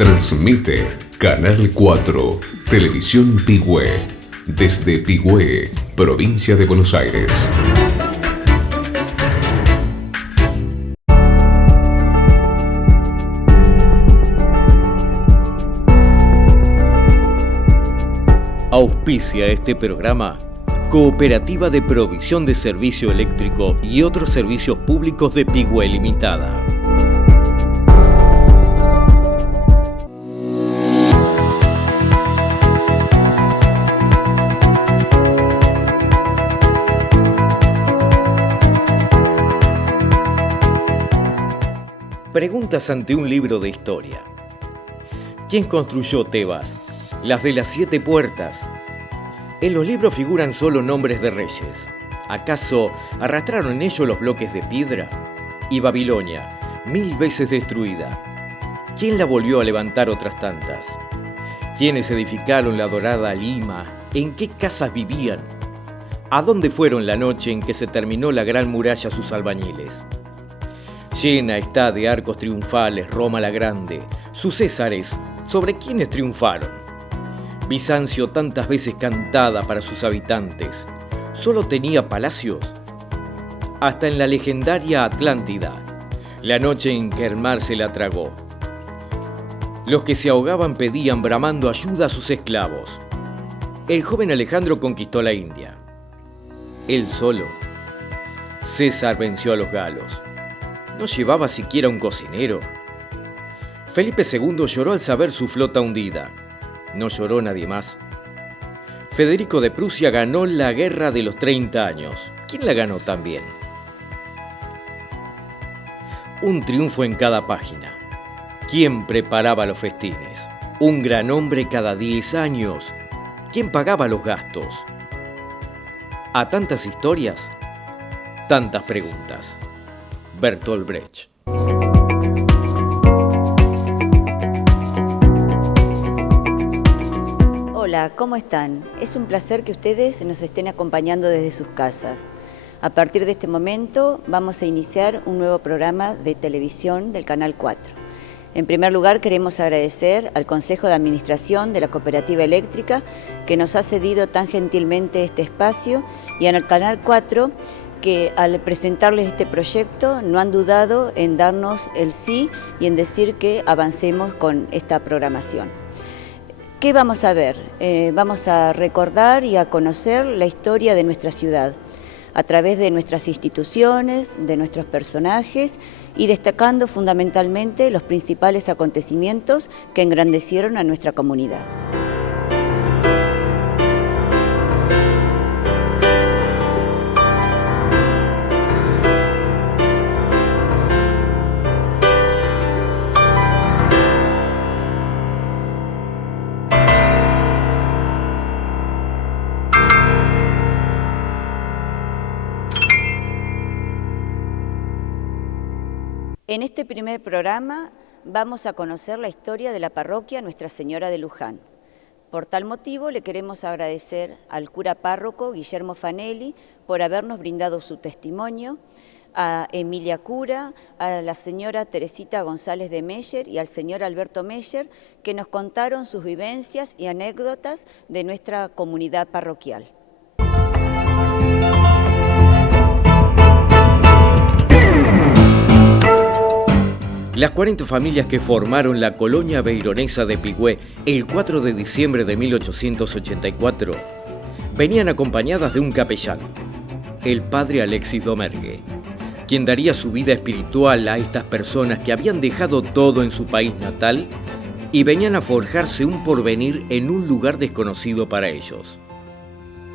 Transmite Canal 4, Televisión Pigüé, desde Pigüé, provincia de Buenos Aires. Auspicia este programa Cooperativa de Provisión de Servicio Eléctrico y otros servicios públicos de Pigüé Limitada. Preguntas ante un libro de historia. ¿Quién construyó Tebas? Las de las 7 puertas. En los libros figuran solo nombres de reyes. ¿Acaso arrastraron en ellos los bloques de piedra? Y Babilonia, 1000 veces destruida, ¿quién la volvió a levantar otras tantas? ¿Quiénes edificaron la dorada Lima? ¿En qué casas vivían? ¿A dónde fueron la noche en que se terminó la gran muralla sus albañiles? Llena está de arcos triunfales Roma la Grande, sus césares, ¿sobre quiénes triunfaron? Bizancio, tantas veces cantada para sus habitantes, ¿solo tenía palacios? Hasta en la legendaria Atlántida, la noche en que el mar se la tragó. Los que se ahogaban pedían bramando ayuda a sus esclavos. El joven Alejandro conquistó la India. Él solo. César venció a los galos. No llevaba siquiera un cocinero. Felipe II lloró al saber su flota hundida. No lloró nadie más. Federico de Prusia ganó la guerra de los 30 años. ¿Quién la ganó también? Un triunfo en cada página. ¿Quién preparaba los festines? Un gran hombre cada 10 años. ¿Quién pagaba los gastos? A tantas historias, tantas preguntas. Bertolt Brecht. Hola, ¿cómo están? Es un placer que ustedes nos estén acompañando desde sus casas. A partir de este momento vamos a iniciar un nuevo programa de televisión del Canal 4. En primer lugar, queremos agradecer al Consejo de Administración de la Cooperativa Eléctrica que nos ha cedido tan gentilmente este espacio y al Canal 4 que al presentarles este proyecto no han dudado en darnos el sí y en decir que avancemos con esta programación. ¿Qué vamos a ver? Vamos a recordar y a conocer la historia de nuestra ciudad a través de nuestras instituciones, de nuestros personajes y destacando fundamentalmente los principales acontecimientos que engrandecieron a nuestra comunidad. En este primer programa vamos a conocer la historia de la parroquia Nuestra Señora de Luján. Por tal motivo le queremos agradecer al cura párroco Guillermo Fanelli por habernos brindado su testimonio, a Emilia Cura, a la señora Teresita González de Meyer y al señor Alberto Meyer, que nos contaron sus vivencias y anécdotas de nuestra comunidad parroquial. Las 40 familias que formaron la colonia veyronesa de Pigüé el 4 de diciembre de 1884 venían acompañadas de un capellán, el padre Alexis Domergue, quien daría su vida espiritual a estas personas que habían dejado todo en su país natal y venían a forjarse un porvenir en un lugar desconocido para ellos.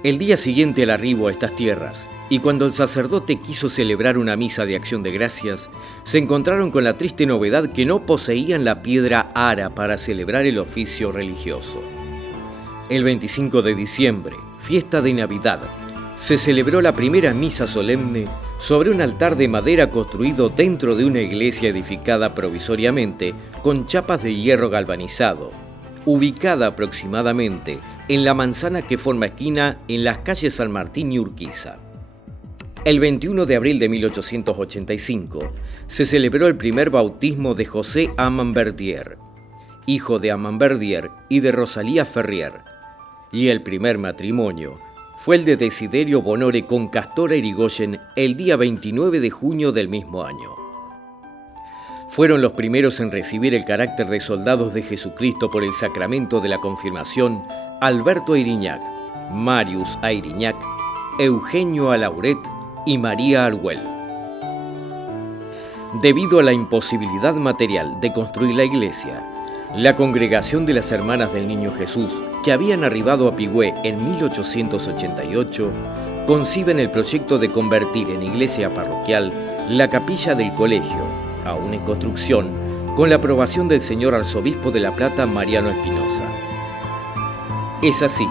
El día siguiente al arribo a estas tierras, y cuando el sacerdote quiso celebrar una misa de acción de gracias, se encontraron con la triste novedad que no poseían la piedra ara para celebrar el oficio religioso. El 25 de diciembre, fiesta de Navidad, se celebró la primera misa solemne sobre un altar de madera construido dentro de una iglesia edificada provisoriamente con chapas de hierro galvanizado, ubicada aproximadamente en la manzana que forma esquina en las calles San Martín y Urquiza. El 21 de abril de 1885 se celebró el primer bautismo de José Aman Verdier, hijo de Amand Verdier y de Rosalía Ferrier. Y el primer matrimonio fue el de Desiderio Bonore con Castora Irigoyen el día 29 de junio del mismo año. Fueron los primeros en recibir el carácter de soldados de Jesucristo por el sacramento de la confirmación Alberto Airignac, Marius Airignac, Eugenio Alauret y María Arguel. Debido a la imposibilidad material de construir la iglesia, la congregación de las Hermanas del Niño Jesús, que habían arribado a Pigüé en 1888, conciben el proyecto de convertir en iglesia parroquial la capilla del colegio, aún en construcción, con la aprobación del señor arzobispo de La Plata, Mariano Espinosa. Es así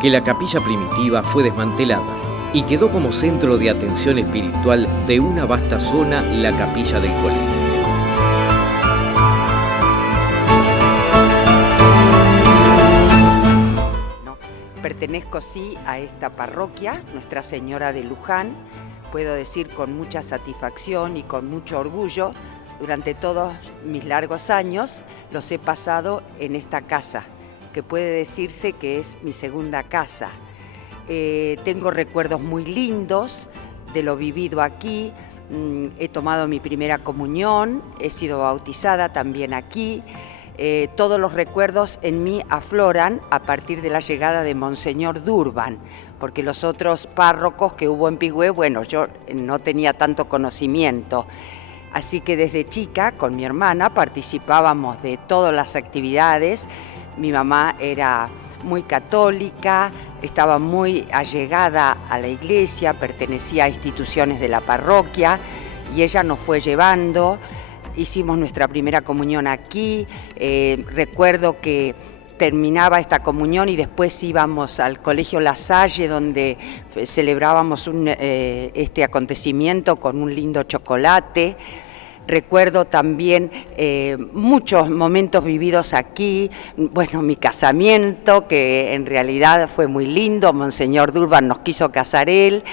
que la capilla primitiva fue desmantelada y quedó como centro de atención espiritual de una vasta zona la capilla del colegio. Pertenezco sí a esta parroquia, Nuestra Señora de Luján. Puedo decir con mucha satisfacción y con mucho orgullo, durante todos mis largos años los he pasado en esta casa, que puede decirse que es mi segunda casa. Tengo recuerdos muy lindos de lo vivido aquí. He tomado mi primera comunión, he sido bautizada también aquí. Todos los recuerdos en mí afloran a partir de la llegada de Monseñor Durban, porque los otros párrocos que hubo en Pigüé, bueno, yo no tenía tanto conocimiento. Así que desde chica, con mi hermana, participábamos de todas las actividades. Mi mamá era muy católica, estaba muy allegada a la iglesia, pertenecía a instituciones de la parroquia y ella nos fue llevando. Hicimos nuestra primera comunión aquí. Recuerdo que terminaba esta comunión y después íbamos al Colegio La Salle, donde celebrábamos este acontecimiento con un lindo chocolate. Recuerdo también muchos momentos vividos aquí, bueno, mi casamiento, que en realidad fue muy lindo, Monseñor Durban nos quiso casar él,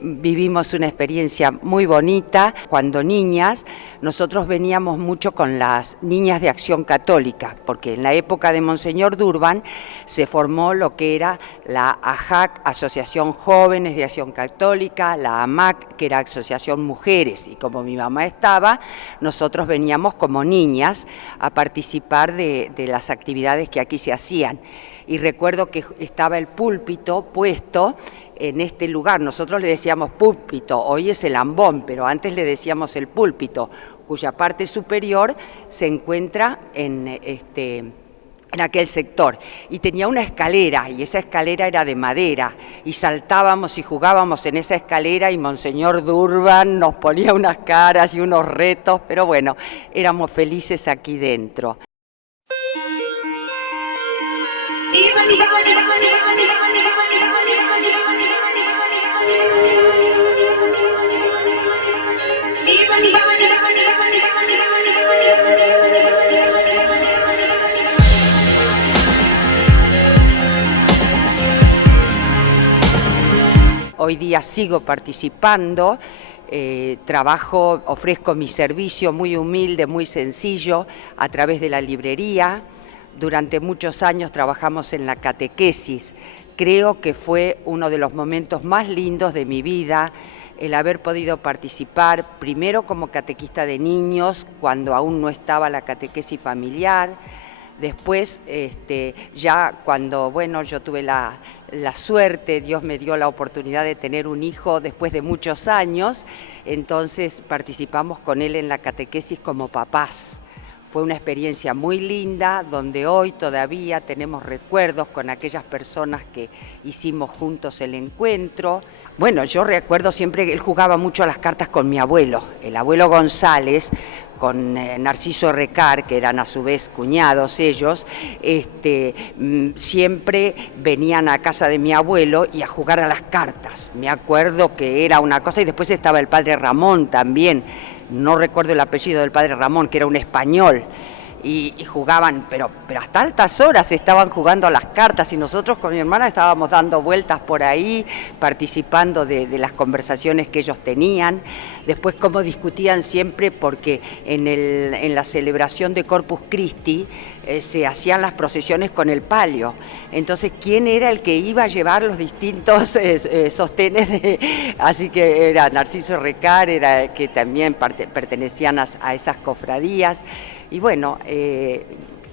vivimos una experiencia muy bonita. Cuando niñas, nosotros veníamos mucho con las niñas de Acción Católica, porque en la época de Monseñor Durban se formó lo que era la AJAC, Asociación Jóvenes de Acción Católica, la AMAC, que era Asociación Mujeres, y como mi mamá nosotros veníamos como niñas a participar de las actividades que aquí se hacían. Y recuerdo que estaba el púlpito puesto en este lugar. Nosotros le decíamos púlpito, hoy es el ambón, pero antes le decíamos el púlpito, cuya parte superior se encuentra en aquel sector, y tenía una escalera, y esa escalera era de madera, y saltábamos y jugábamos en esa escalera, y Monseñor Durban nos ponía unas caras y unos retos, pero bueno, éramos felices aquí dentro. Hoy día sigo participando, trabajo, ofrezco mi servicio muy humilde, muy sencillo, a través de la librería. Durante muchos años trabajamos en la catequesis. Creo que fue uno de los momentos más lindos de mi vida, el haber podido participar primero como catequista de niños, cuando aún no estaba la catequesis familiar. Después, ya cuando, bueno, yo tuve la suerte, Dios me dio la oportunidad de tener un hijo después de muchos años, entonces participamos con él en la catequesis como papás. Fue una experiencia muy linda, donde hoy todavía tenemos recuerdos con aquellas personas que hicimos juntos el encuentro. Bueno, yo recuerdo siempre que él jugaba mucho a las cartas con mi abuelo, el abuelo González, con Narciso Recar, que eran a su vez cuñados ellos, siempre venían a casa de mi abuelo y a jugar a las cartas. Me acuerdo que era una cosa, y después estaba el padre Ramón también, no recuerdo el apellido del padre Ramón, que era un español, y jugaban, pero hasta altas horas estaban jugando a las cartas y nosotros con mi hermana estábamos dando vueltas por ahí, participando de las conversaciones que ellos tenían. Después cómo discutían siempre, porque en la celebración de Corpus Christi se hacían las procesiones con el palio. Entonces, ¿quién era el que iba a llevar los distintos sostenes? Así que era Narciso Recar, era que también pertenecían a esas cofradías. Y bueno,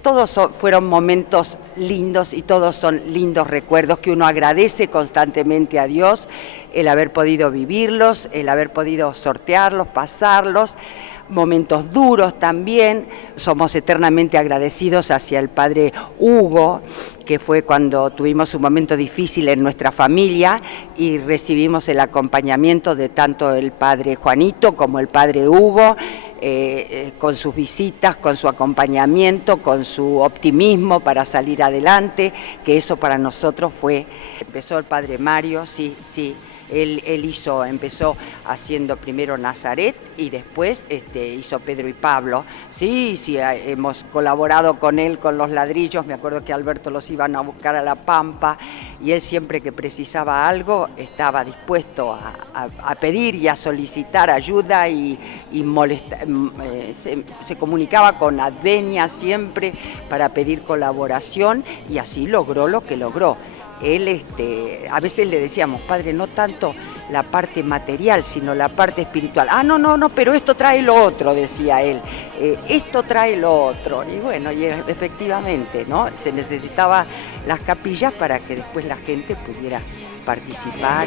todos fueron momentos lindos y todos son lindos recuerdos que uno agradece constantemente a Dios, el haber podido vivirlos, el haber podido sortearlos, pasarlos. Momentos duros también, somos eternamente agradecidos hacia el padre Hugo, que fue cuando tuvimos un momento difícil en nuestra familia y recibimos el acompañamiento de tanto el padre Juanito como el padre Hugo, con sus visitas, con su acompañamiento, con su optimismo para salir adelante, que eso para nosotros fue. Empezó el padre Mario, sí. Él empezó haciendo primero Nazaret y después hizo Pedro y Pablo. Sí, hemos colaborado con él con los ladrillos. Me acuerdo que Alberto los iban a buscar a La Pampa y él siempre que precisaba algo estaba dispuesto a pedir y a solicitar ayuda y se comunicaba con Advenia siempre para pedir colaboración y así logró lo que logró. Él, a veces le decíamos, padre, no tanto la parte material, sino la parte espiritual. No, pero esto trae lo otro, decía él. Esto trae lo otro. Y bueno, y efectivamente, ¿no? Se necesitaba las capillas para que después la gente pudiera participar.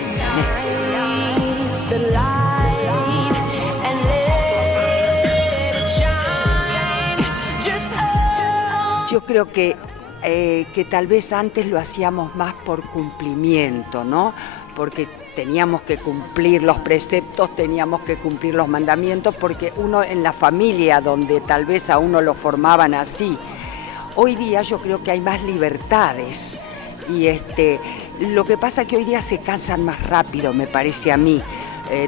Yo creo que tal vez antes lo hacíamos más por cumplimiento, ¿no? Porque teníamos que cumplir los preceptos, teníamos que cumplir los mandamientos, porque uno en la familia donde tal vez a uno lo formaban así. Hoy día yo creo que hay más libertades y lo que pasa es que hoy día se cansan más rápido, me parece a mí.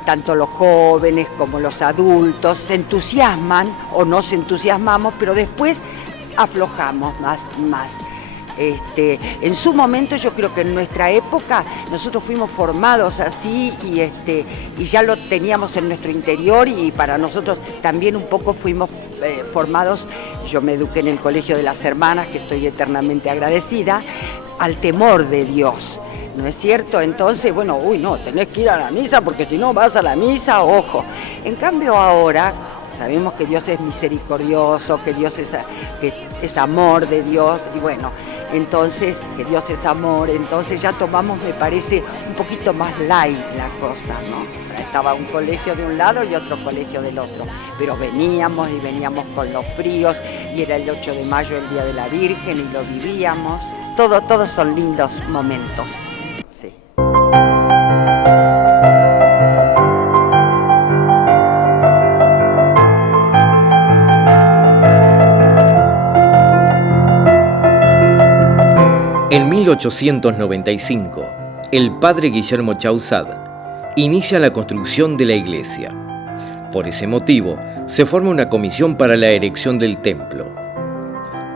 Tanto los jóvenes como los adultos se entusiasman o nos entusiasmamos, pero después aflojamos más. En su momento yo creo que en nuestra época nosotros fuimos formados así y ya lo teníamos en nuestro interior y para nosotros también un poco fuimos formados. Yo me eduqué en el Colegio de las Hermanas, que estoy eternamente agradecida, al temor de Dios. ¿No es cierto? Entonces, bueno, tenés que ir a la misa porque si no vas a la misa, ojo. En cambio ahora sabemos que Dios es misericordioso, que Dios es amor de Dios y bueno, entonces que Dios es amor, entonces ya tomamos, me parece, un poquito más light la cosa, ¿no? Estaba un colegio de un lado y otro colegio del otro, pero veníamos con los fríos y era el 8 de mayo el Día de la Virgen y lo vivíamos. Todos son lindos momentos. Sí. En 1895, el padre Guillermo Chausad inicia la construcción de la iglesia. Por ese motivo, se forma una comisión para la erección del templo.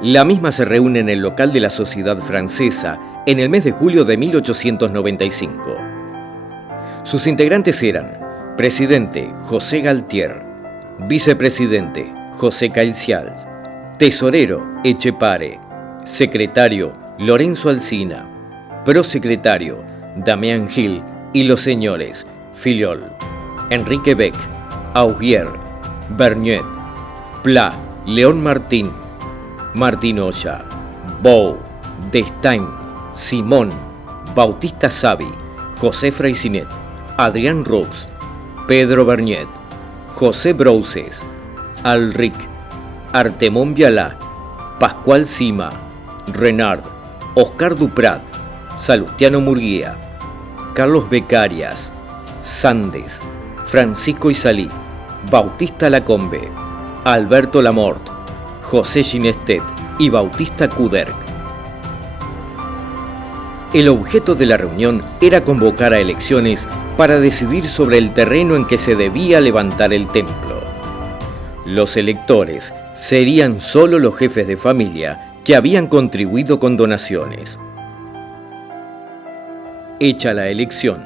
La misma se reúne en el local de la Sociedad Francesa en el mes de julio de 1895. Sus integrantes eran presidente José Galtier, vicepresidente José Cailcials, tesorero Echepare, secretario Lorenzo Alsina, prosecretario Damián Gil y los señores Fillol, Enrique Beck, Augier, Berniet, Pla, León Martín, Martín Olla, Bou, Destain, Simón, Bautista Savi, José Fraisinet, Adrián Roux, Pedro Berniet, José Brouces, Alric, Artemón Vialá, Pascual Sima, Renard, Oscar Duprat, Salustiano Murguía, Carlos Becarias, Sandes, Francisco Isalí, Bautista Lacombe, Alberto Lamort, José Ginestet y Bautista Kuderk. El objeto de la reunión era convocar a elecciones para decidir sobre el terreno en que se debía levantar el templo. Los electores Serían solo los jefes de familia que habían contribuido con donaciones. Hecha la elección,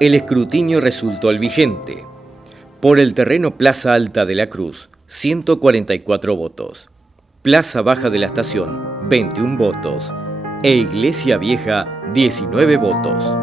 el escrutinio resultó el vigente. Por el terreno Plaza Alta de la Cruz, 144 votos. Plaza Baja de la Estación, 21 votos. E Iglesia Vieja, 19 votos.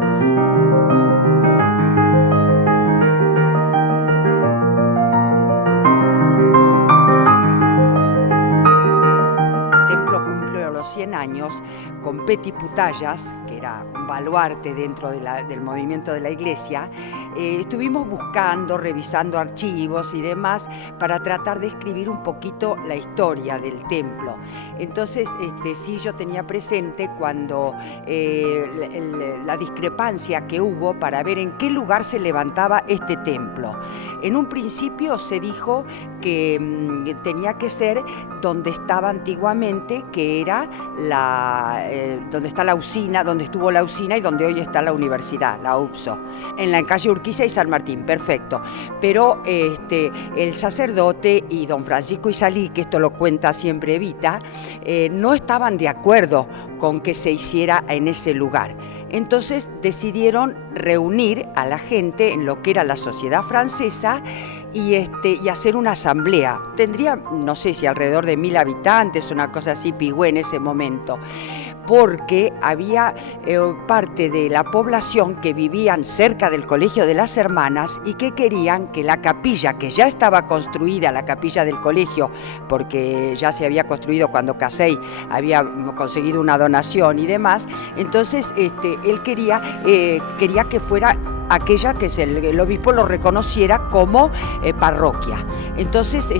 El templo cumplió los 100 años con Petit Putallas, que era un baluarte dentro del movimiento de la iglesia. Estuvimos buscando, revisando archivos y demás para tratar de escribir un poquito la historia del templo. Entonces, sí, yo tenía presente cuando la discrepancia que hubo para ver en qué lugar se levantaba este templo. En un principio se dijo que tenía que ser donde estaba antiguamente, que era donde está la usina, donde estuvo la usina y donde hoy está la universidad, la UPSO, en la calle Urquiza y San Martín, perfecto. Pero el sacerdote y don Francisco Isalí, que esto lo cuenta siempre Evita, no estaban de acuerdo con que se hiciera en ese lugar. Entonces decidieron reunir a la gente en lo que era la sociedad francesa y hacer una asamblea. Tendría, no sé si alrededor de 1000 habitantes, una cosa así, Pigüé en ese momento, porque había parte de la población que vivían cerca del Colegio de las Hermanas y que querían que la capilla, que ya estaba construida, la capilla del colegio, porque ya se había construido cuando Casey había conseguido una donación y demás, entonces él quería que fuera aquella que el obispo lo reconociera como parroquia. Entonces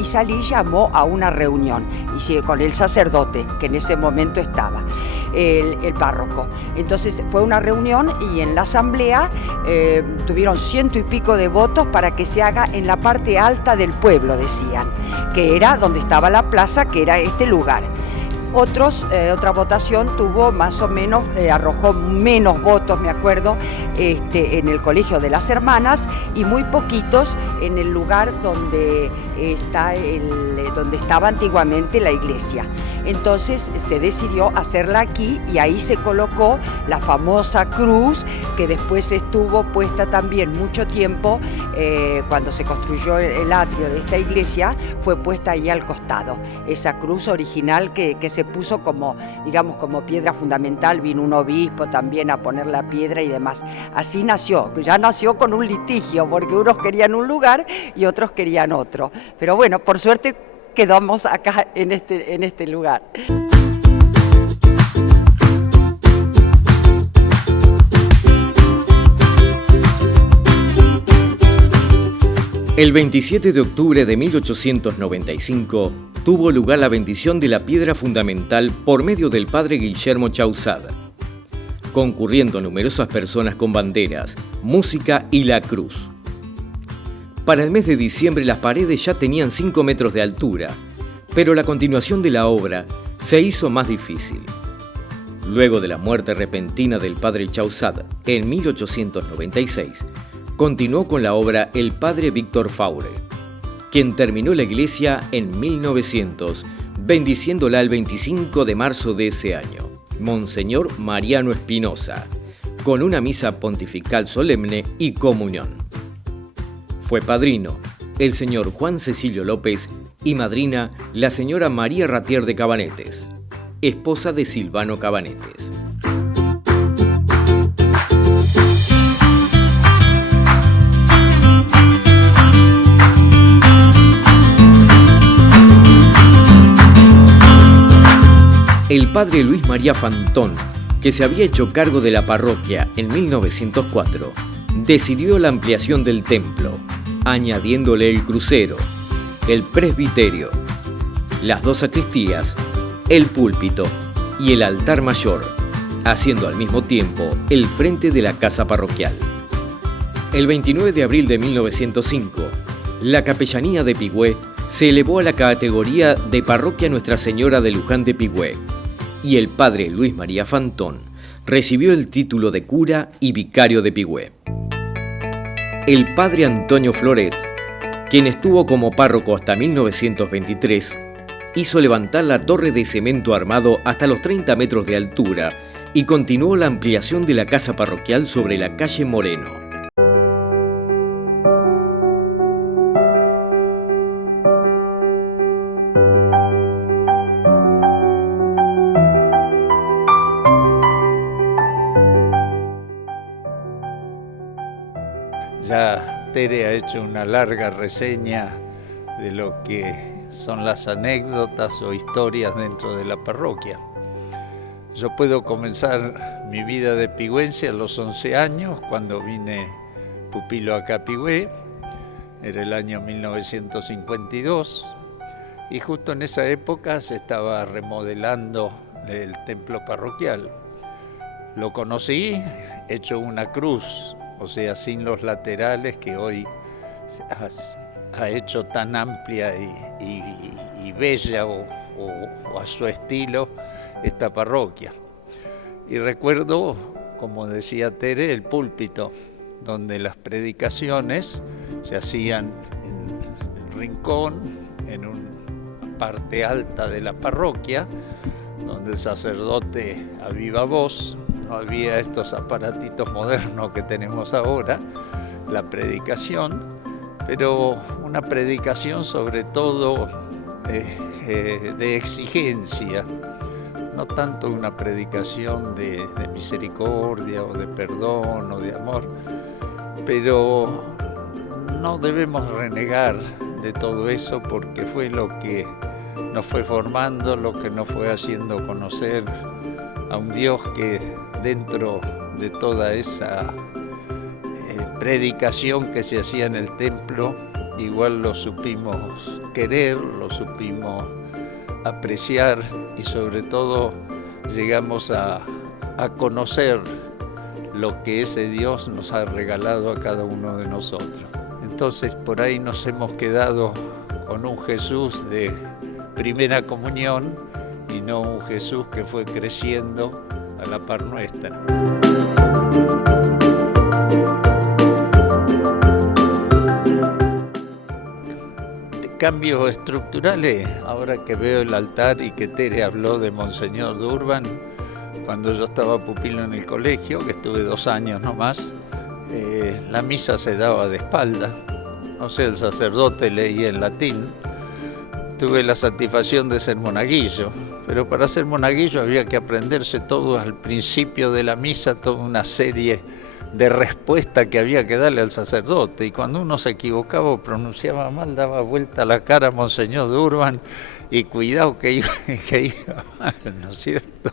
Isalí llamó a una reunión con el sacerdote que en ese momento estaba, el párroco. Entonces fue una reunión y en la asamblea tuvieron 100 y pico de votos para que se haga en la parte alta del pueblo, decían, que era donde estaba la plaza, que era este lugar. Otra votación tuvo más o menos, arrojó menos votos, me acuerdo, en el Colegio de las Hermanas y muy poquitos en el lugar donde estaba antiguamente la iglesia. Entonces se decidió hacerla aquí y ahí se colocó la famosa cruz que después estuvo puesta también mucho tiempo, cuando se construyó el atrio de esta iglesia, fue puesta ahí al costado. Esa cruz original que se puso como piedra fundamental, vino un obispo también a poner la piedra y demás. Así nació, ya nació con un litigio, porque unos querían un lugar y otros querían otro. Pero bueno, por suerte quedamos acá en este lugar. El 27 de octubre de 1895 tuvo lugar la bendición de la piedra fundamental por medio del padre Guillermo Chausada, concurriendo numerosas personas con banderas, música y la cruz. Para el mes de diciembre las paredes ya tenían 5 metros de altura, pero la continuación de la obra se hizo más difícil. Luego de la muerte repentina del padre Chausada en 1896, continuó con la obra el padre Víctor Faure, quien terminó la iglesia en 1900, bendiciéndola el 25 de marzo de ese año, Monseñor Mariano Espinosa, con una misa pontifical solemne y comunión. Fue padrino el señor Juan Cecilio López y madrina la señora María Ratier de Cabanetes, esposa de Silvano Cabanetes. El padre Luis María Fantón, que se había hecho cargo de la parroquia en 1904, decidió la ampliación del templo, añadiéndole el crucero, el presbiterio, las 2 sacristías, el púlpito y el altar mayor, haciendo al mismo tiempo el frente de la casa parroquial. El 29 de abril de 1905, la capellanía de Pigüé se elevó a la categoría de Parroquia Nuestra Señora de Luján de Pigüé, y el padre Luis María Fantón recibió el título de cura y vicario de Pigüé. El padre Antonio Floret quien estuvo como párroco hasta 1923, hizo levantar la torre de cemento armado hasta los 30 metros de altura y continuó la ampliación de la casa parroquial sobre la calle Moreno. Ya Tere ha hecho una larga reseña de lo que son las anécdotas o historias dentro de la parroquia. Yo puedo comenzar mi vida de pigüense a los 11 años, cuando vine pupilo acá a Pigüé, era el año 1952, y justo en esa época se estaba remodelando el templo parroquial. Lo conocí hecho una cruz, o sea, sin los laterales que hoy ha hecho tan amplia y bella o a su estilo esta parroquia. Y recuerdo, como decía Tere, el púlpito, donde las predicaciones se hacían en el rincón, en una parte alta de la parroquia, donde el sacerdote a viva voz, no había estos aparatitos modernos que tenemos ahora, la predicación, pero una predicación sobre todo de exigencia, no tanto una predicación de misericordia o de perdón o de amor, pero no debemos renegar de todo eso, porque fue lo que nos fue formando, lo que nos fue haciendo conocer a un Dios que dentro de toda esa predicación que se hacía en el templo, igual lo supimos querer, lo supimos apreciar y sobre todo llegamos a conocer lo que ese Dios nos ha regalado a cada uno de nosotros. Entonces por ahí nos hemos quedado con un Jesús de primera comunión y no un Jesús que fue creciendo a la par nuestra. Cambios estructurales, ahora que veo el altar y que Tere habló de Monseñor Durban, cuando yo estaba pupilo en el colegio, que estuve 2 años nomás, la misa se daba de espalda, o sea, el sacerdote leía en latín. Tuve la satisfacción de ser monaguillo, pero para ser monaguillo había que aprenderse todo al principio de la misa, toda una serie de respuestas que había que darle al sacerdote, y cuando uno se equivocaba o pronunciaba mal, daba vuelta la cara a Monseñor Durban y cuidado que iba mal, ¿no es cierto?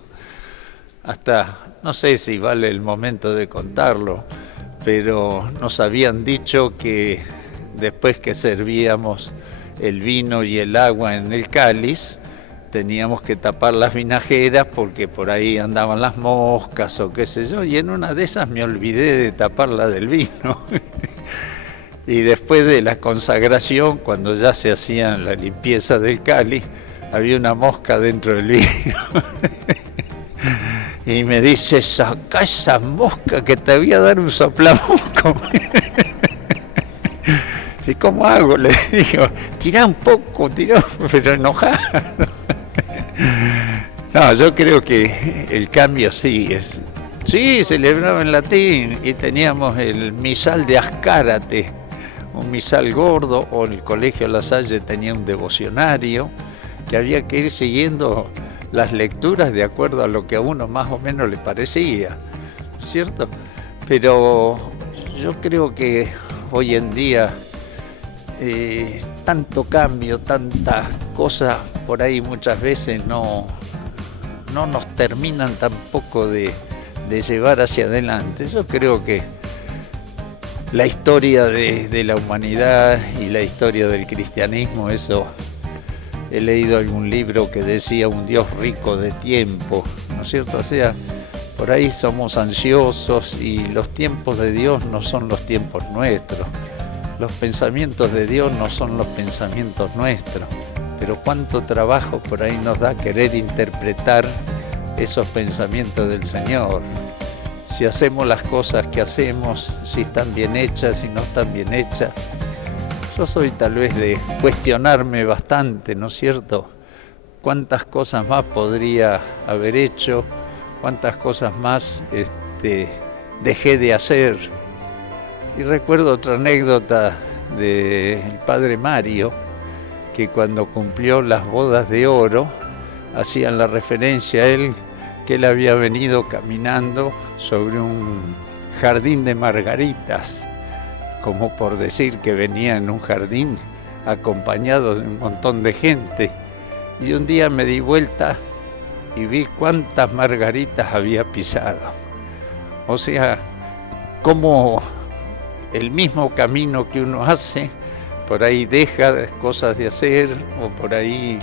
Hasta, no sé si vale el momento de contarlo, pero nos habían dicho que después que servíamos el vino y el agua en el cáliz, teníamos que tapar las vinajeras porque por ahí andaban las moscas o qué sé yo, y en una de esas me olvidé de tapar la del vino. Y después de la consagración, cuando ya se hacía la limpieza del cáliz, había una mosca dentro del vino. Y me dice, sacá esa mosca que te voy a dar un soplamosco. ¿Y cómo hago? Le digo, tirá un poco, pero enojado. No, yo creo que el cambio sí, celebraba en latín y teníamos el misal de Ascárate, un misal gordo, o en el colegio La Salle tenía un devocionario que había que ir siguiendo las lecturas de acuerdo a lo que a uno más o menos le parecía, ¿cierto? Pero yo creo que hoy en día tanto cambio, tantas cosas por ahí muchas veces no nos terminan tampoco de llevar hacia adelante. Yo creo que la historia de la humanidad y la historia del cristianismo, eso, he leído algún libro que decía un Dios rico de tiempo, ¿no es cierto? O sea, por ahí somos ansiosos y los tiempos de Dios no son los tiempos nuestros. Los pensamientos de Dios no son los pensamientos nuestros, pero cuánto trabajo por ahí nos da querer interpretar esos pensamientos del Señor. Si hacemos las cosas que hacemos, si están bien hechas, si no están bien hechas. Yo soy tal vez de cuestionarme bastante, ¿no es cierto? Cuántas cosas más podría haber hecho, cuántas cosas más dejé de hacer. Y recuerdo otra anécdota del padre Mario, que cuando cumplió las bodas de oro, hacían la referencia a él, que él había venido caminando sobre un jardín de margaritas, como por decir que venía en un jardín acompañado de un montón de gente. Y un día me di vuelta y vi cuántas margaritas había pisado. O sea, como el mismo camino que uno hace, por ahí deja cosas de hacer o por ahí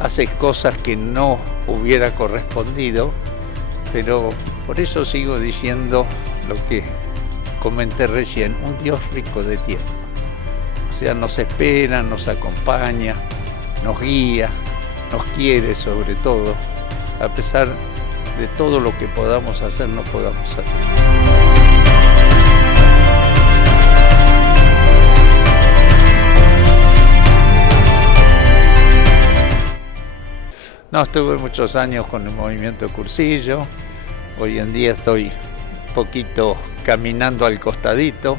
hace cosas que no hubiera correspondido, pero por eso sigo diciendo lo que comenté recién, un Dios rico de tiempo. O sea, nos espera, nos acompaña, nos guía, nos quiere sobre todo, a pesar de todo lo que podamos hacer, no podamos hacer. No, estuve muchos años con el movimiento Cursillo. Hoy en día estoy un poquito caminando al costadito,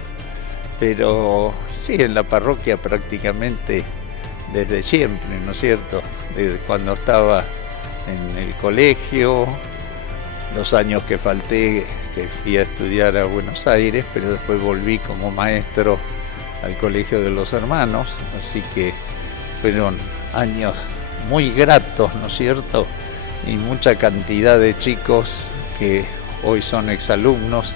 pero sí, en la parroquia prácticamente desde siempre, ¿no es cierto? Desde cuando estaba en el colegio, los años que falté, que fui a estudiar a Buenos Aires, pero después volví como maestro al Colegio de los Hermanos, así que fueron años muy gratos, ¿no es cierto? Y mucha cantidad de chicos que hoy son exalumnos,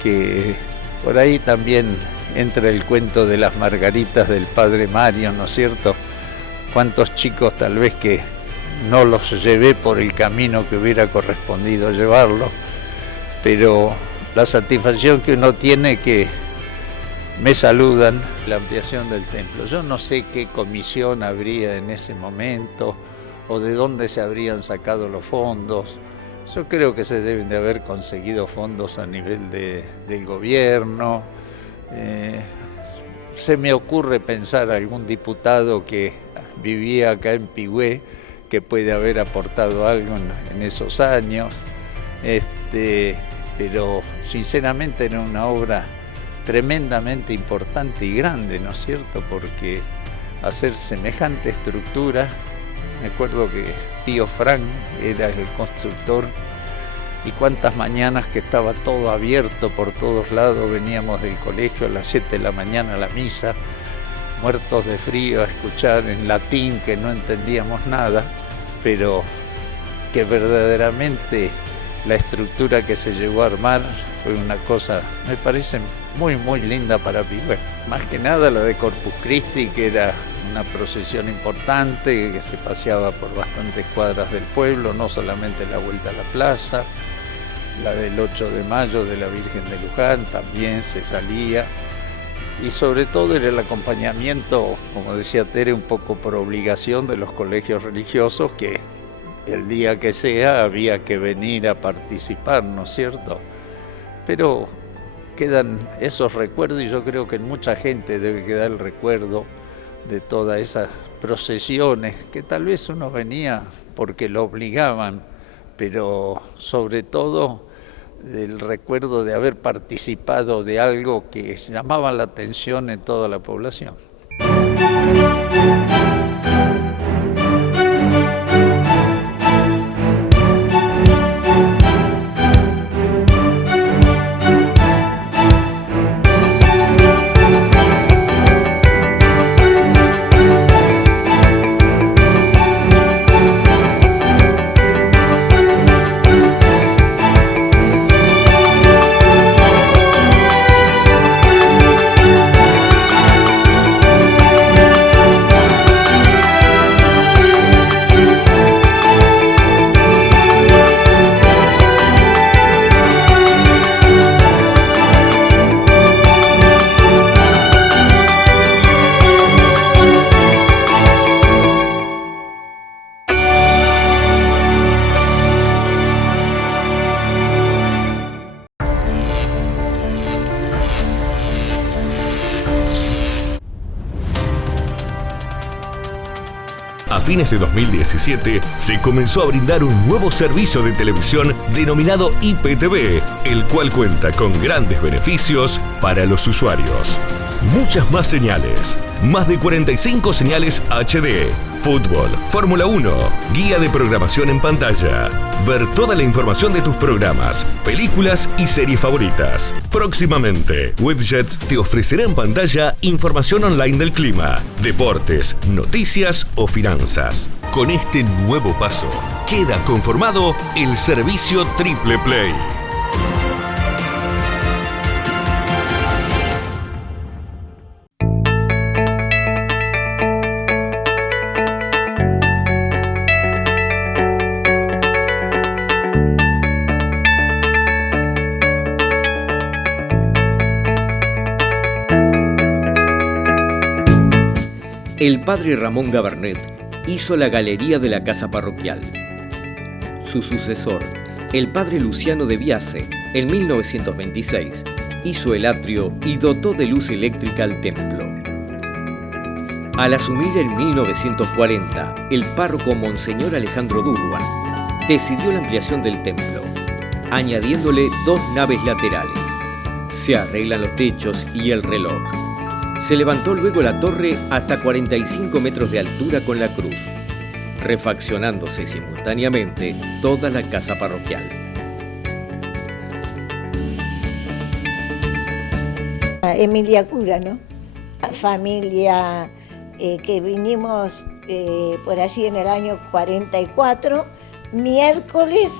que por ahí también entra el cuento de las margaritas del padre Mario, ¿no es cierto? Cuántos chicos tal vez que no los llevé por el camino que hubiera correspondido llevarlos, pero la satisfacción que uno tiene que me saludan, la ampliación del templo. Yo no sé qué comisión habría en ese momento o de dónde se habrían sacado los fondos. Yo creo que se deben de haber conseguido fondos a nivel del gobierno. Se me ocurre pensar algún diputado que vivía acá en Pigüé que puede haber aportado algo en esos años. Pero sinceramente era una obra tremendamente importante y grande, ¿no es cierto? Porque hacer semejante estructura, me acuerdo que Pío Frank era el constructor y cuántas mañanas que estaba todo abierto por todos lados, veníamos del colegio a las 7 de la mañana a la misa, muertos de frío a escuchar en latín que no entendíamos nada, pero que verdaderamente la estructura que se llegó a armar fue una cosa, me parece, muy muy linda para Pigüé. Más que nada la de Corpus Christi, que era una procesión importante que se paseaba por bastantes cuadras del pueblo, no solamente la vuelta a la plaza. La del 8 de mayo de la Virgen de Luján también se salía. Y sobre todo era el acompañamiento, como decía Tere, un poco por obligación de los colegios religiosos, que el día que sea había que venir a participar, ¿no es cierto? Pero quedan esos recuerdos y yo creo que en mucha gente debe quedar el recuerdo de todas esas procesiones, que tal vez uno venía porque lo obligaban, pero sobre todo del recuerdo de haber participado de algo que llamaba la atención en toda la población. fines de 2017 se comenzó a brindar un nuevo servicio de televisión denominado IPTV, el cual cuenta con grandes beneficios para los usuarios. Muchas más señales, más de 45 señales HD, fútbol, Fórmula 1, guía de programación en pantalla. Ver toda la información de tus programas, películas y series favoritas. Próximamente, Widgets te ofrecerá en pantalla información online del clima, deportes, noticias o finanzas. Con este nuevo paso, queda conformado el servicio Triple Play. El padre Ramón Gabernet hizo la galería de la casa parroquial. Su sucesor, el padre Luciano de Biase, en 1926, hizo el atrio y dotó de luz eléctrica al templo. Al asumir en 1940, el párroco Monseñor Alejandro Durban decidió la ampliación del templo, añadiéndole 2 naves laterales. Se arreglan los techos y el reloj. Se levantó luego la torre hasta 45 metros de altura con la cruz, refaccionándose simultáneamente toda la casa parroquial. Emilia Cura, ¿no? Familia que vinimos por allí en el año 44, miércoles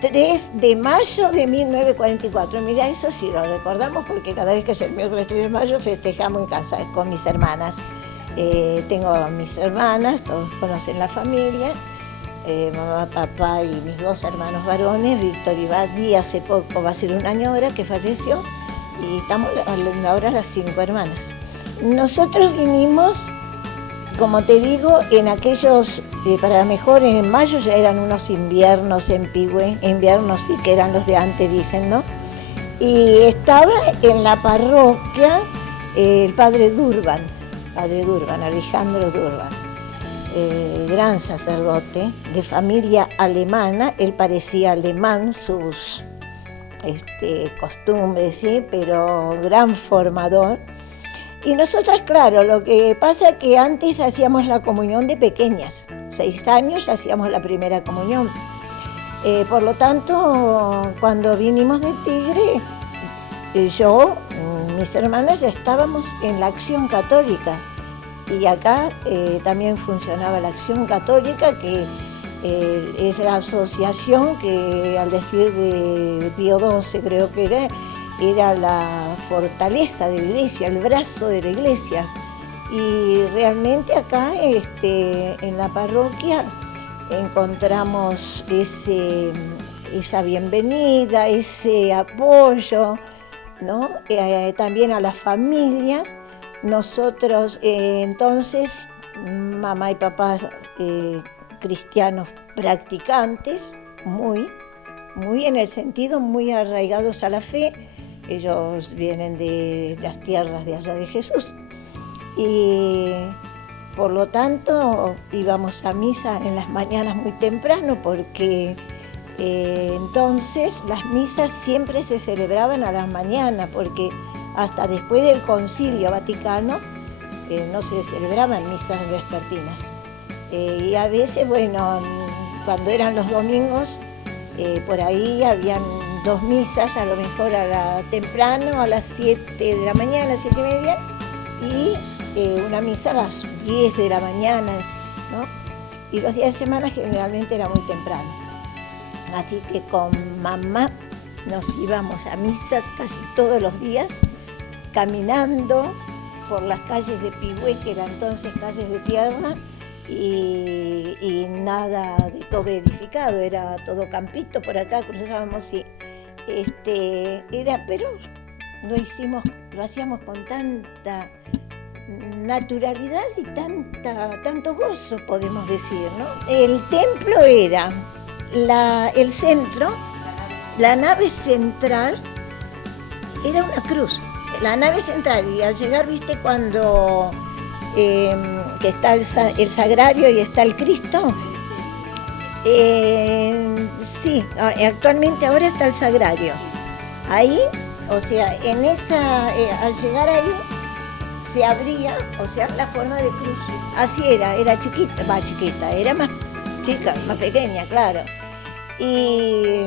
3 de mayo de 1944. Mira, eso sí lo recordamos porque cada vez que es el miércoles 3 de mayo festejamos en casa con mis hermanas. Tengo a mis hermanas, todos conocen la familia, mamá, papá y mis 2 hermanos varones. Víctor Ibadí hace poco, va a ser 1 año ahora que falleció, y estamos ahora las 5 hermanas. Nosotros vinimos, como te digo, en aquellos, para mejor en mayo ya eran unos inviernos en Pigüé, inviernos sí que eran los de antes, dicen, ¿no? Y estaba en la parroquia el padre Durban, Alejandro Durban, gran sacerdote de familia alemana. Él parecía alemán, sus costumbres, ¿sí? Pero gran formador. Y nosotras, claro, lo que pasa es que antes hacíamos la comunión de pequeñas, 6 años ya hacíamos la primera comunión. Por lo tanto, cuando vinimos de Tigre, yo, mis hermanas ya estábamos en la Acción Católica. Y acá también funcionaba la Acción Católica, que es la asociación que, al decir de Pío XII, creo que era la fortaleza de la iglesia, el brazo de la iglesia. Y realmente acá en la parroquia encontramos esa bienvenida, ese apoyo, ¿no? También a la familia. Nosotros entonces, mamá y papá cristianos practicantes, muy en el sentido, muy arraigados a la fe. Ellos vienen de las tierras de allá de Jesús y por lo tanto íbamos a misa en las mañanas muy temprano, porque entonces las misas siempre se celebraban a las mañanas, porque hasta después del Concilio Vaticano no se celebraban misas vespertinas. Y a veces, bueno, cuando eran los domingos, por ahí habían 2 misas, a lo mejor temprano, a las 7 de la mañana, 7:30, y una misa a las 10 de la mañana, ¿no? Y los días de semana generalmente era muy temprano. Así que con mamá nos íbamos a misa casi todos los días, caminando por las calles de Pigüé, que eran entonces calles de tierra, y nada de todo edificado, era todo campito por acá, cruzábamos y pero lo hacíamos con tanta naturalidad y tanto gozo, podemos decir, ¿no? El templo era el centro, la nave central era una cruz, la nave central, y al llegar, viste, cuando que está el sagrario y está el Cristo. Sí, actualmente ahora está el sagrario. Ahí, o sea, en esa, al llegar ahí, se abría, o sea, la forma de cruz. Así era chiquita, era más chica, más pequeña, claro. Y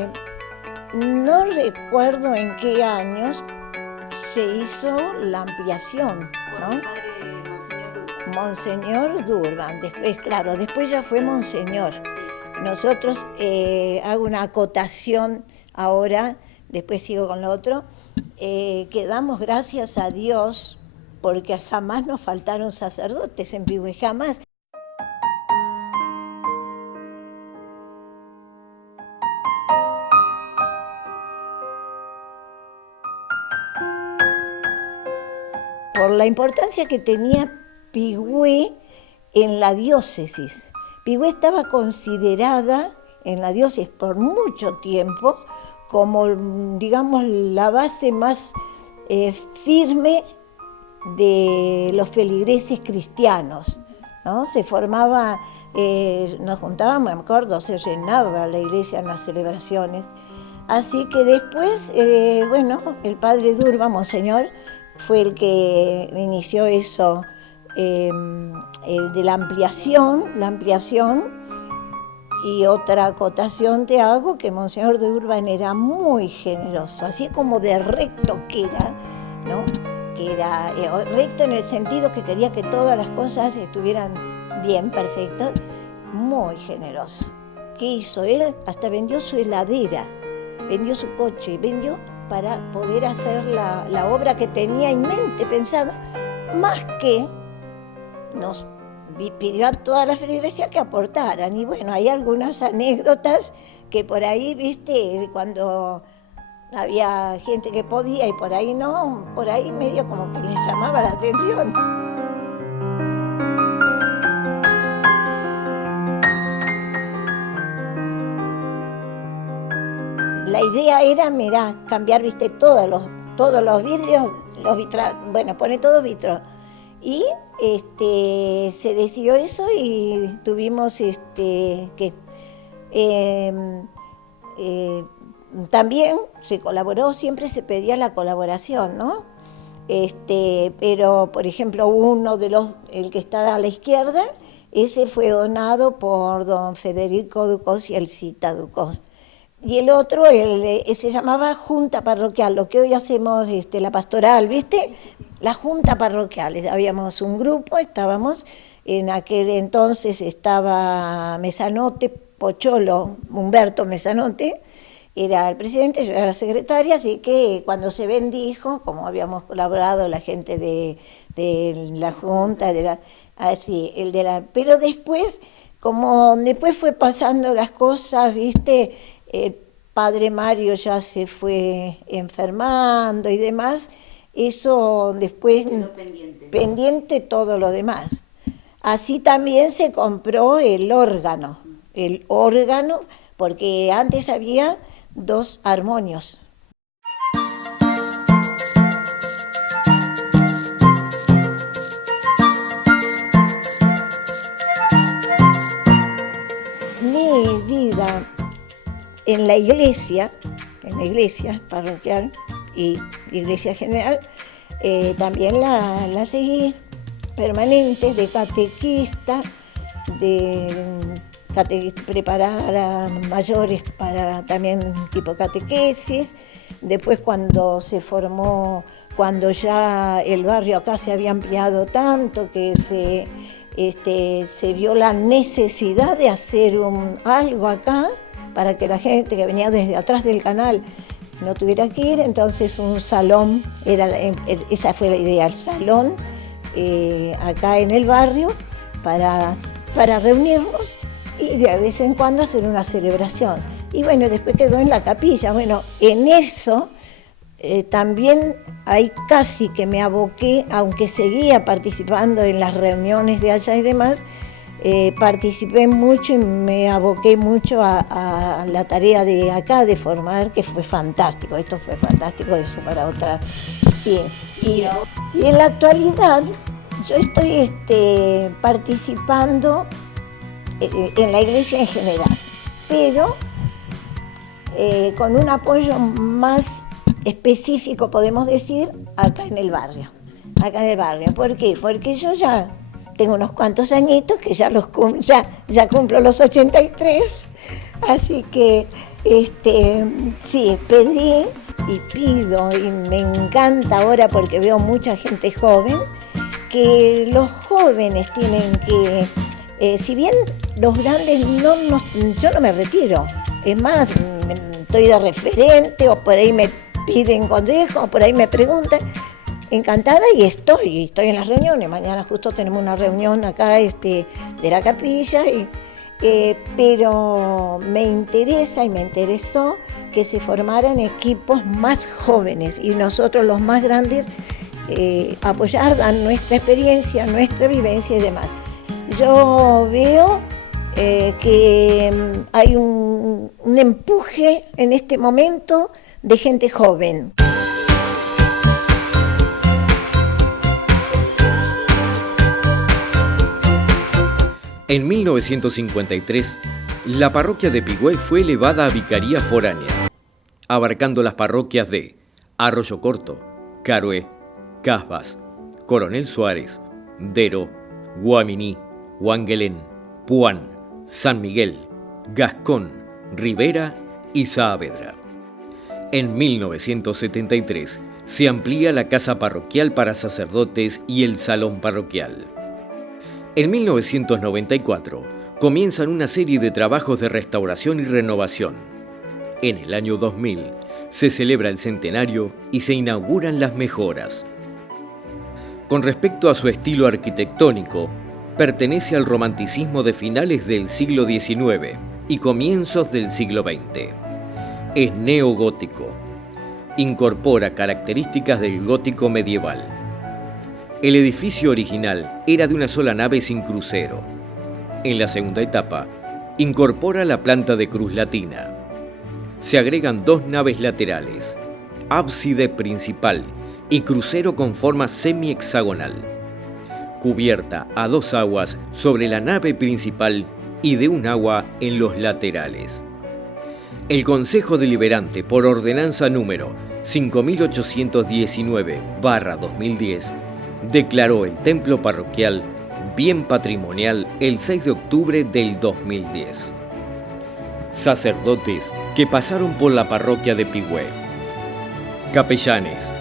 no recuerdo en qué años se hizo la ampliación, ¿no? Monseñor Durban, después, claro, después ya fue Monseñor. Nosotros, hago una acotación ahora, después sigo con lo otro, que damos gracias a Dios porque jamás nos faltaron sacerdotes en Pigüé, jamás. Por la importancia que tenía Pigüé en la diócesis. Pigüé estaba considerada en la diócesis por mucho tiempo como, digamos, la base más firme de los feligreses cristianos, ¿no? Se formaba, nos juntábamos, me acuerdo, se llenaba la iglesia en las celebraciones. Así que después, bueno, el padre Durban, Monseñor, fue el que inició eso, de la ampliación, y otra acotación te hago, que Monseñor de Urban era muy generoso, así como de recto que era, ¿no? Que era recto en el sentido que quería que todas las cosas estuvieran bien, perfectas, muy generoso. ¿Qué hizo él? Hasta vendió su heladera, vendió su coche, vendió para poder hacer la obra que tenía en mente pensado, más que nos pidió a todas las feligresías que aportaran. Y bueno, hay algunas anécdotas que por ahí, viste, cuando había gente que podía y por ahí no, por ahí medio como que les llamaba la atención. La idea era, mirá, cambiar, viste, todos los vidrios, bueno, pone todo vitro. Y se decidió eso y tuvimos también se colaboró, siempre se pedía la colaboración, ¿no? Pero, por ejemplo, uno de el que está a la izquierda, ese fue donado por don Federico Ducos y Elcita Ducos. Y el otro, se llamaba Junta Parroquial, lo que hoy hacemos la pastoral, ¿viste? La Junta Parroquial, habíamos un grupo, estábamos, en aquel entonces estaba Mesanote, Pocholo, Humberto Mesanote, era el presidente, yo era la secretaria, así que cuando se bendijo, como habíamos colaborado la gente de la Junta, pero después, como después fue pasando las cosas, ¿viste? El padre Mario ya se fue enfermando y demás, eso después quedó pendiente todo lo demás. Así también se compró el órgano, porque antes había 2 armonios. Mi vida en la iglesia parroquial y iglesia general, también la seguí permanente, de catequista, de preparar a mayores para también tipo catequesis. Después cuando se formó, cuando ya el barrio acá se había ampliado tanto que se vio la necesidad de hacer algo acá para que la gente que venía desde atrás del canal no tuviera que ir, entonces un salón, esa fue la idea, el salón acá en el barrio para reunirnos y de vez en cuando hacer una celebración. Y bueno, después quedó en la capilla. Bueno, en eso también ahí casi que me aboqué, aunque seguía participando en las reuniones de allá y demás, participé mucho y me aboqué mucho a la tarea de acá de formar, que fue fantástico. Esto fue fantástico, eso para otra. Sí. Y en la actualidad Yo estoy participando en la iglesia en general, pero con un apoyo más específico, podemos decir, acá en el barrio. ¿Por qué? Porque yo ya tengo unos cuantos añitos que ya cumplo los 83, así que sí, pedí y pido, y me encanta ahora porque veo mucha gente joven, que los jóvenes tienen que, si bien los grandes yo no me retiro, es más, estoy de referente, o por ahí me piden consejo, o por ahí me preguntan, encantada, y estoy en las reuniones. Mañana justo tenemos una reunión acá de la capilla, pero me interesa y me interesó que se formaran equipos más jóvenes y nosotros los más grandes apoyar a nuestra experiencia, nuestra vivencia y demás. Yo veo que hay un empuje en este momento de gente joven. En 1953, la parroquia de Pigüé fue elevada a vicaría foránea, abarcando las parroquias de Arroyo Corto, Carué, Casbas, Coronel Suárez, Dero, Guaminí, Huanguelén, Puán, San Miguel, Gascón, Rivera y Saavedra. En 1973 se amplía la casa parroquial para sacerdotes y el salón parroquial. En 1994 comienzan una serie de trabajos de restauración y renovación. En el año 2000 se celebra el centenario y se inauguran las mejoras. Con respecto a su estilo arquitectónico, pertenece al romanticismo de finales del siglo XIX y comienzos del siglo XX. Es neogótico. Incorpora características del gótico medieval. El edificio original era de una sola nave sin crucero. En la segunda etapa, incorpora la planta de cruz latina. Se agregan 2 naves laterales, ábside principal y crucero con forma semi-hexagonal. Cubierta a 2 aguas sobre la nave principal y de un agua en los laterales. El Consejo Deliberante, por ordenanza número 5819/2010, declaró el templo parroquial bien patrimonial el 6 de octubre del 2010. Sacerdotes que pasaron por la parroquia de Pigüé. Capellanes.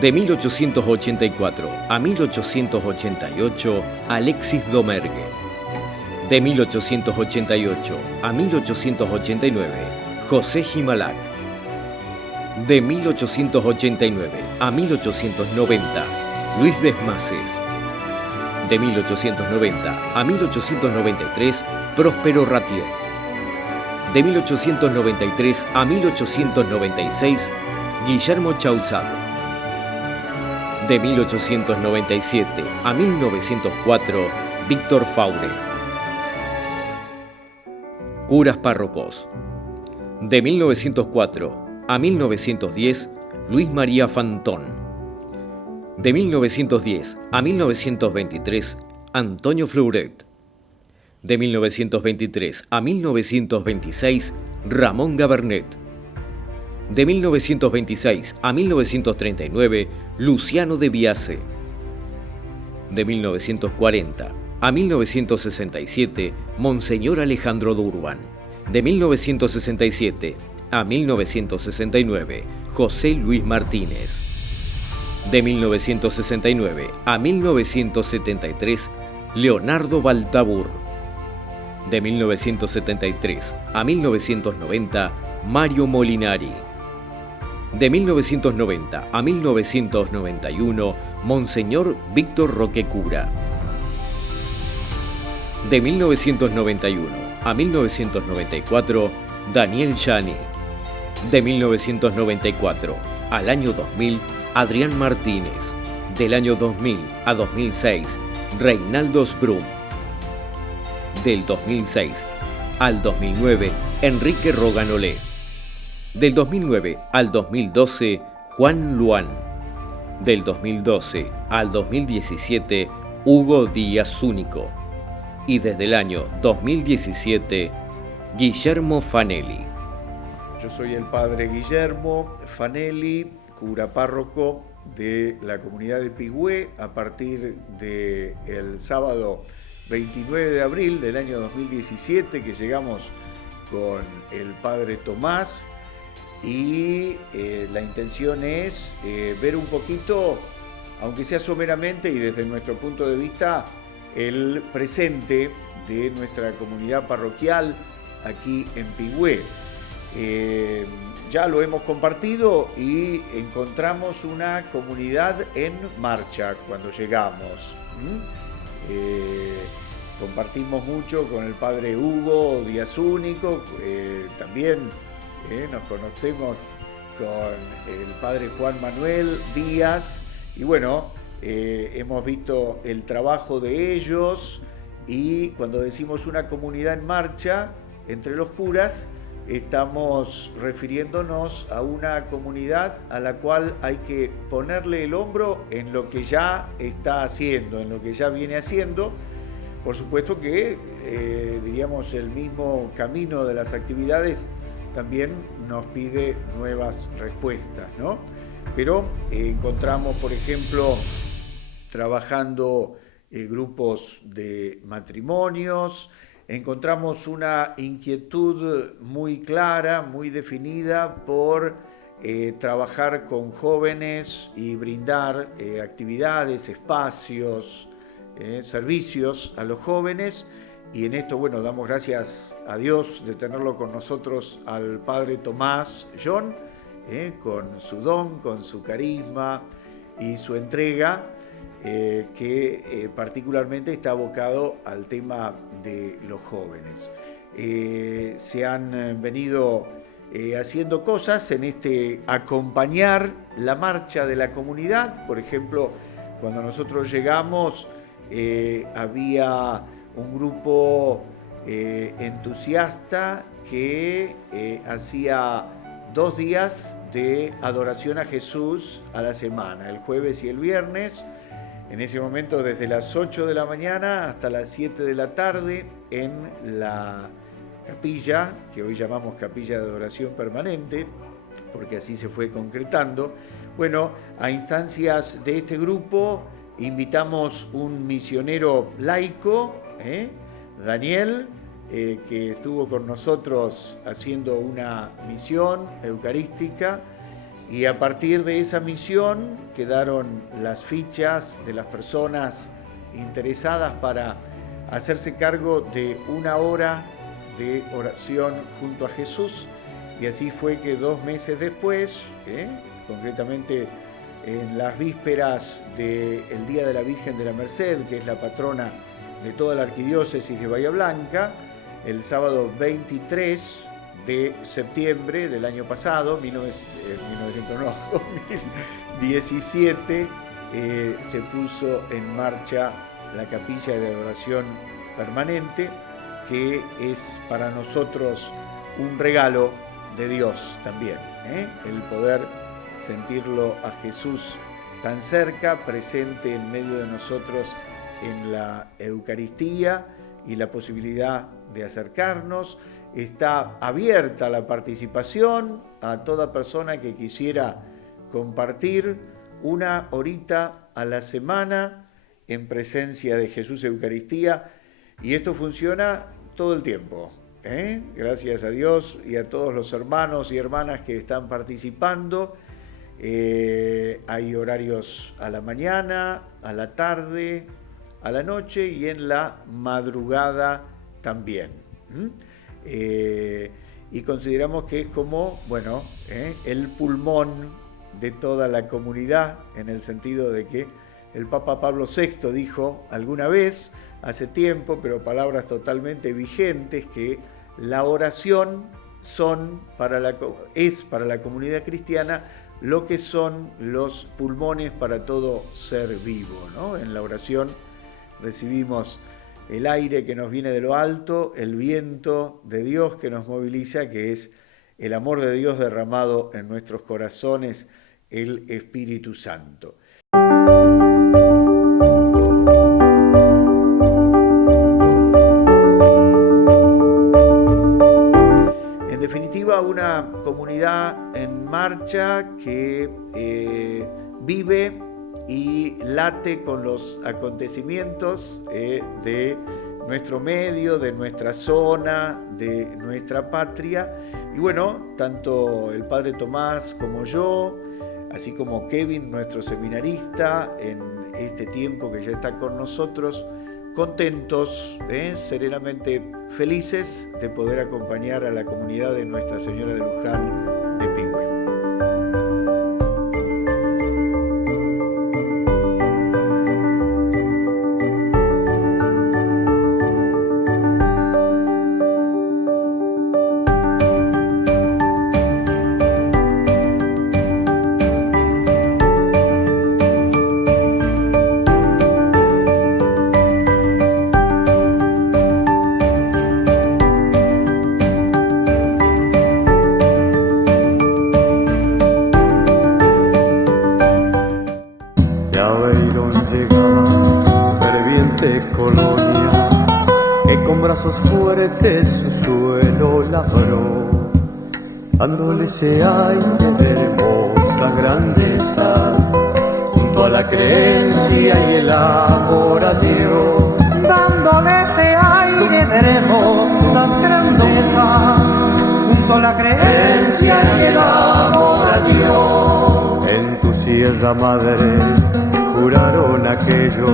De 1884 a 1888, Alexis Domergue. De 1888 a 1889, José Gimalac. De 1889 a 1890, Luis Desmases. De 1890 a 1893, Próspero Ratier. De 1893 a 1896, Guillermo Chausado. De 1897 a 1904, Víctor Faure. Curas párrocos. De 1904 a 1910, Luis María Fantón. De 1910 a 1923, Antonio Fleuret. De 1923 a 1926, Ramón Gabernet. De 1926 a 1939, Luciano de Biase. De 1940 a 1967, Monseñor Alejandro Durban. De 1967 a 1969, José Luis Martínez. De 1969 a 1973, Leonardo Baltabur. De 1973 a 1990, Mario Molinari. De 1990 a 1991, Monseñor Víctor Roque Cura. De 1991 a 1994, Daniel Yani. De 1994 al año 2000, Adrián Martínez. Del año 2000 a 2006, Reinaldo Sbrum. Del 2006 al 2009, Enrique Roganolé. Del 2009 al 2012, Juan Luan. Del 2012 al 2017, Hugo Díaz Zúñigo. Y desde el año 2017, Guillermo Fanelli. Yo soy el padre Guillermo Fanelli, cura párroco de la comunidad de Pigüé a partir del sábado 29 de abril del año 2017, que llegamos con el padre Tomás, y la intención es ver un poquito, aunque sea someramente y desde nuestro punto de vista, el presente de nuestra comunidad parroquial aquí en Pigüé. Ya lo hemos compartido y encontramos una comunidad en marcha cuando llegamos. Compartimos mucho con el padre Hugo Díaz Zúñigo, también nos conocemos con el padre Juan Manuel Díaz, y bueno, hemos visto el trabajo de ellos, y cuando decimos una comunidad en marcha entre los curas, estamos refiriéndonos a una comunidad a la cual hay que ponerle el hombro en lo que ya está haciendo, en lo que ya viene haciendo. Por supuesto que, diríamos, el mismo camino de las actividades también nos pide nuevas respuestas, ¿no? Pero encontramos, por ejemplo, trabajando grupos de matrimonios. Encontramos una inquietud muy clara, muy definida por trabajar con jóvenes y brindar actividades, espacios, servicios a los jóvenes. Y en esto, bueno, damos gracias a Dios de tenerlo con nosotros al padre Tomás John, con su don, con su carisma y su entrega, que particularmente está abocado al tema de los jóvenes. Se han venido haciendo cosas en este acompañar la marcha de la comunidad. Por ejemplo, cuando nosotros llegamos, había un grupo entusiasta que hacía 2 días de adoración a Jesús a la semana, el jueves y el viernes. En ese momento, desde las 8 de la mañana hasta las 7 de la tarde, en la capilla, que hoy llamamos Capilla de Adoración Permanente, porque así se fue concretando. Bueno, a instancias de este grupo, invitamos un misionero laico, Daniel, que estuvo con nosotros haciendo una misión eucarística. Y a partir de esa misión quedaron las fichas de las personas interesadas para hacerse cargo de 1 hora de oración junto a Jesús. Y así fue que 2 meses después, concretamente en las vísperas del Día de la Virgen de la Merced, que es la patrona de toda la arquidiócesis de Bahía Blanca, el sábado 23 de septiembre del año pasado, 2017, se puso en marcha la capilla de adoración permanente, que es para nosotros un regalo de Dios también, el poder sentirlo a Jesús tan cerca, presente en medio de nosotros en la Eucaristía, y la posibilidad de acercarnos. Está abierta la participación a toda persona que quisiera compartir 1 horita a la semana en presencia de Jesús Eucaristía, y esto funciona todo el tiempo. Gracias a Dios y a todos los hermanos y hermanas que están participando. Hay horarios a la mañana, a la tarde, a la noche y en la madrugada también. Y consideramos que es como, bueno, el pulmón de toda la comunidad, en el sentido de que el Papa Pablo VI dijo alguna vez, hace tiempo, pero palabras totalmente vigentes, que la oración es para la comunidad cristiana lo que son los pulmones para todo ser vivo, ¿no? En la oración recibimos el aire que nos viene de lo alto, el viento de Dios que nos moviliza, que es el amor de Dios derramado en nuestros corazones, el Espíritu Santo. toda una comunidad en marcha que vive y late con los acontecimientos de nuestro medio, de nuestra zona, de nuestra patria. Y bueno, tanto el padre Tomás como yo, así como Kevin, nuestro seminarista, en este tiempo que ya está con nosotros, contentos, serenamente felices de poder acompañar a la comunidad de Nuestra Señora de Luján de Pigüé. Fuerte su suelo labró, dándole ese aire de hermosa grandeza, junto a la creencia y el amor a Dios, dándole ese aire de hermosas grandezas, junto a la creencia y el amor a Dios. En tu sierra madre juraron aquellos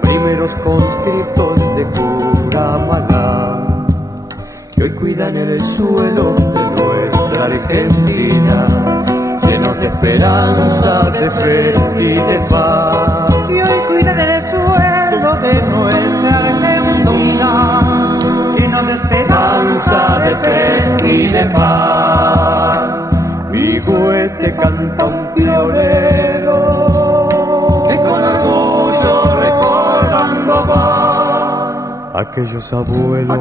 primeros conscriptos de Curamala, que hoy cuidan el suelo de nuestra Argentina, llenos de esperanza, de fe y de paz. Y hoy cuidan el suelo de nuestra Argentina, llenos de esperanza, de fe y de paz. Pigüé te canta un pionero, que con orgullo recordando va aquellos abuelos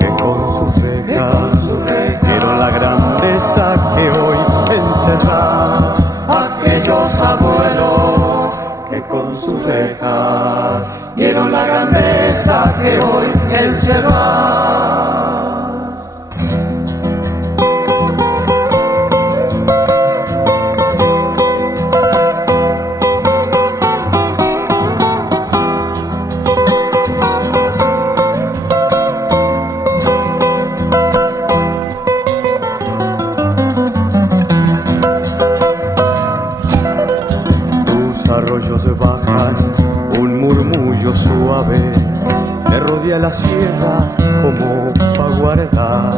que con sus rejas dieron la grandeza que hoy encerra. Aquellos abuelos que con sus rejas dieron la grandeza que hoy encerra. La sierra como pa' guardar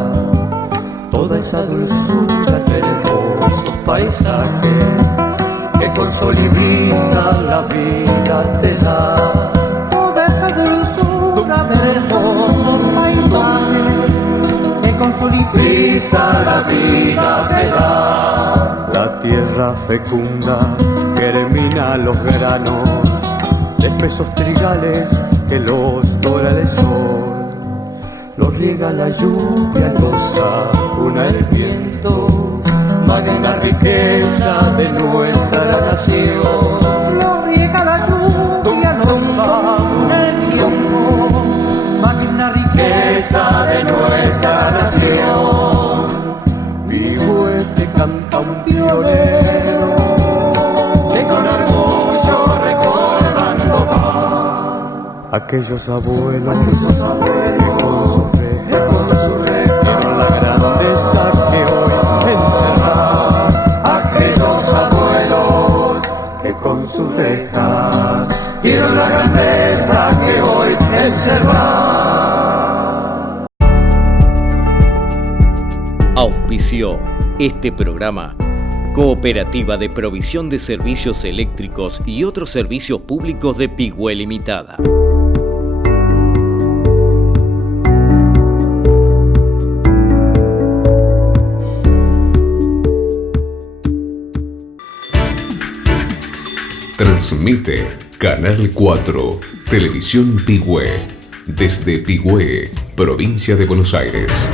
toda esa dulzura de hermosos paisajes que con sol y brisa la vida te da. Toda esa dulzura de hermosos paisajes que con sol y brisa la vida te da. La tierra fecunda germina los granos de espesos trigales que los dora el sol, los riega la lluvia, los acuna el viento, magna riqueza de nuestra nación. Los riega la lluvia, los acuna el viento, magna riqueza de nuestra nación. Pigüé te canta un pionero, que con orgullo recordando va aquellos abuelos que con sus rejas dieron la grandeza que hoy encerra. Aquellos abuelos que con sus rejas dieron la grandeza que hoy encerra. Auspició este programa Cooperativa de Provisión de Servicios Eléctricos y otros servicios públicos de Pigüé Limitada. Transmite Canal 4, Televisión Pigüé, desde Pigüé, provincia de Buenos Aires.